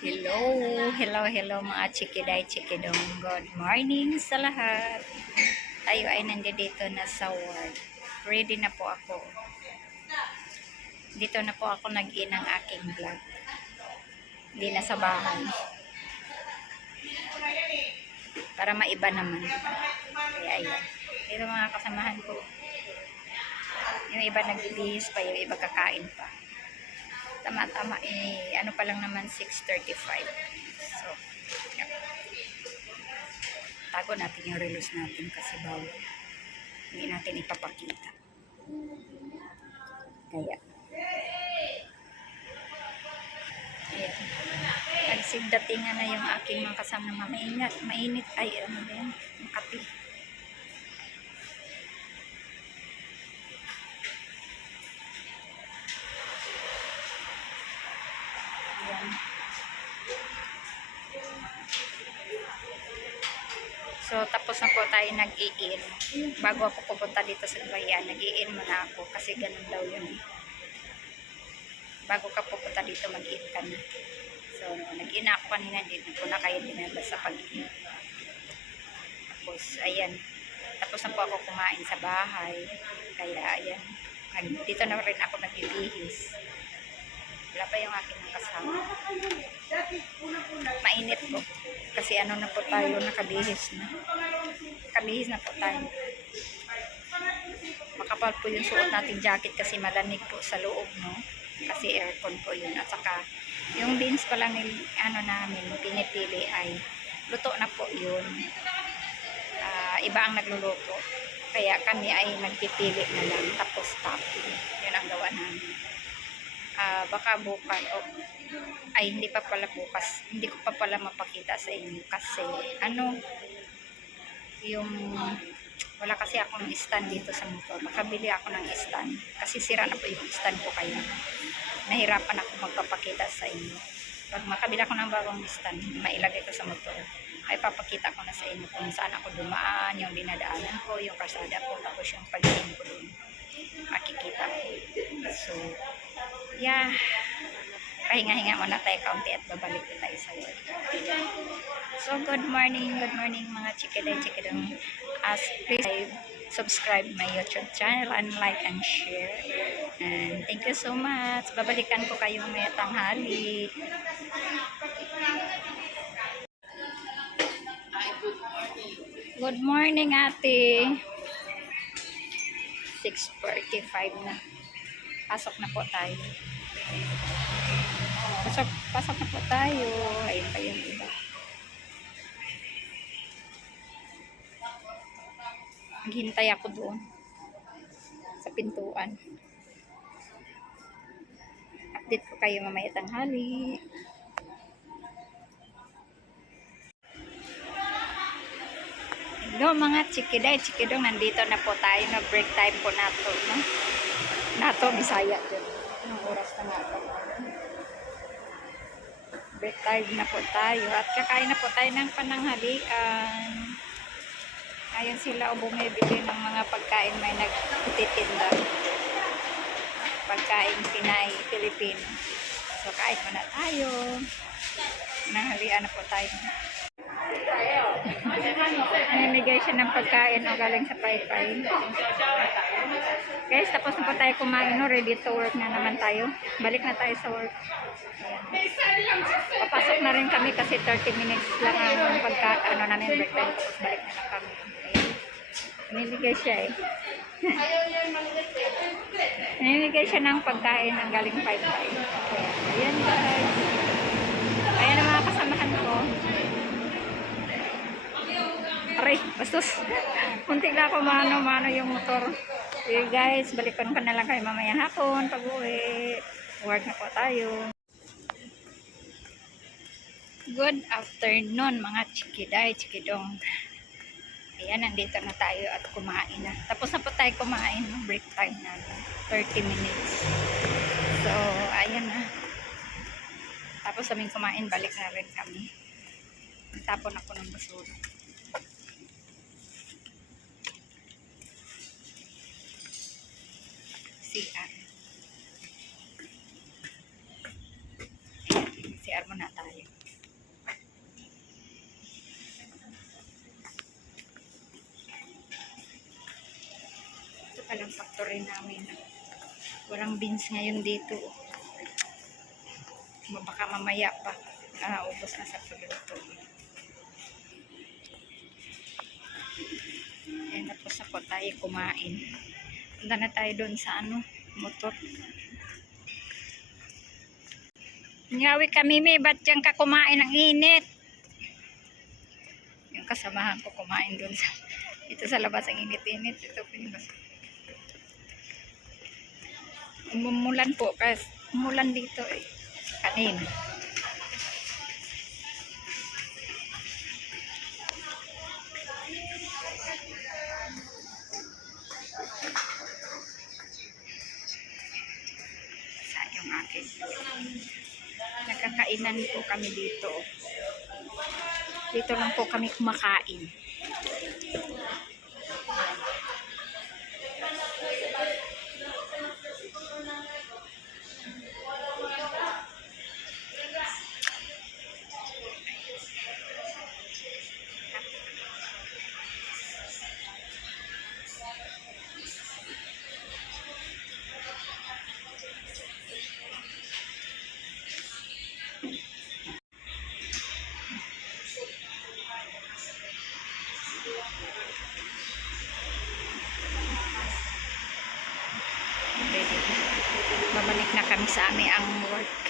Hello, hello mga chikiday, chikidong. Good morning sa lahat. Tayo ay nandito na sa work. Ready na po ako. Dito na po ako nag-in ng aking vlog. Hindi na sa bahay. Para maiba naman. Kaya ayan. Ito mga kasamahan ko. Yung iba nagbibihis pa, yung iba kakain pa. Tama-tama ano pa lang naman 6:35. So, yep. Tago natin yung relos natin kasi bawal. Hindi natin ipapakita. Kaya. Ayan. Nagsigdatingan na yung aking mga kasama. Mainit. Ay, ano ba yan? Yung kape. Ayan. So, tapos na po tayo nag-i-in. Bago ako pupunta dito sa bayan, nag-i-in muna ako kasi ganun daw yun. Bago ka pupunta dito, mag-in ka na. So, nag-in ako kanina, dito ko na kayo dinabas sa pag-in. Tapos, ayan. Tapos na po ako kumain sa bahay. Kaya, ayan. Dito na rin ako nagbibihis. Wala pa yung aking kasama. Mainit po. Kasi ano na po tayo, nakabihis na. Nakabihis na po tayo. Makapal po yung suot nating jacket kasi malamig po sa loob, no? Kasi aircon po yun. At saka, yung beans pa lang ano namin, pinipili ay luto na po yun. Iba ang nagluluto. Kaya kami ay nagpipili na lang. Tapos topping. Yun ang gawa namin. Baka bukas ay hindi pa pala bukas, hindi ko pa pala mapakita sa inyo kasi ano yung wala kasi akong stand dito sa motor. Makabili ako ng stand kasi sira na po yung stand ko, kaya nahirapan ako magpapakita sa inyo. Pag makabili ako ng bagong stand, mailagay ko sa motor, ay papakita ko na sa inyo kung saan ako dumaan, yung dinadaanan ko, yung kalsada ko, tapos yung pagdating ko doon makikita ko. So yeah, pahinga-hinga muna tayo kaunti at babalik tayo sa work. So good morning mga chikidong. Please subscribe my YouTube channel and like and share. And thank you so much. Babalikan ko kayo may tanghali. Good morning ate. 6:45 na. Pasok na po tayo. Pasok na po tayo. Ayun pa yung iba. Maghintay ako doon. Sa pintuan. Update ko kayo mamaya tanghali. Hello mga chikidong. Nandito na po tayo. Na break time po nato. No? Nato, Bisaya din. Anong oras na nato? Break time na po tayo. At kakain na po tayo ng pananghalian. Ayan sila o bumibili ng mga pagkain. May nagtitinda. Pagkain Pinay, Pilipino. So kain muna tayo. Pananghalian na po tayo. Namimigay siya ng pagkain o galing sa paypay. Guys, tapos na po tayo kumain, no? Ready to work na naman tayo. Balik na tayo sa work. Ayan. Papasok na rin kami kasi 30 minutes lang ang ano namin break time. Tapos balik na kami. Ayan. Namimigay siya eh. Namimigay siya ng pagkain ang galing paypay. Ayan guys. Ayan ang mga kasamahan ko. Aray, bastos. Muntik na ako mano yung motor. Okay guys, balikan ka na lang kayo mamaya hapon pag uwi. Work na po tayo. Good afternoon mga chikidong. Ayan, nandito na tayo at kumain na. Tapos na po tayo kumain. Break time na. 30 minutes. So, ayan na. Tapos kaming kumain, balik na rin kami. Tapon ako ng basura. CR. CR muna tayo. Ito palang factory namin. Walang beans ngayon dito. Baka mamaya pa. Ubos na sa pagluto. Ayan, tapos na po tayo kumain. Punta na tayo doon sa motor. Ngawi kami, may ba't dyan ka kumain ng init? Yung kasamahan ko kumain doon dito sa labas ang init-init. Ito po yung umulan po kasi umulan dito kanina. Sa yung akin. Nakakainan po kami dito. Dito lang po kami kumakain. Babalik na kami sa aming work.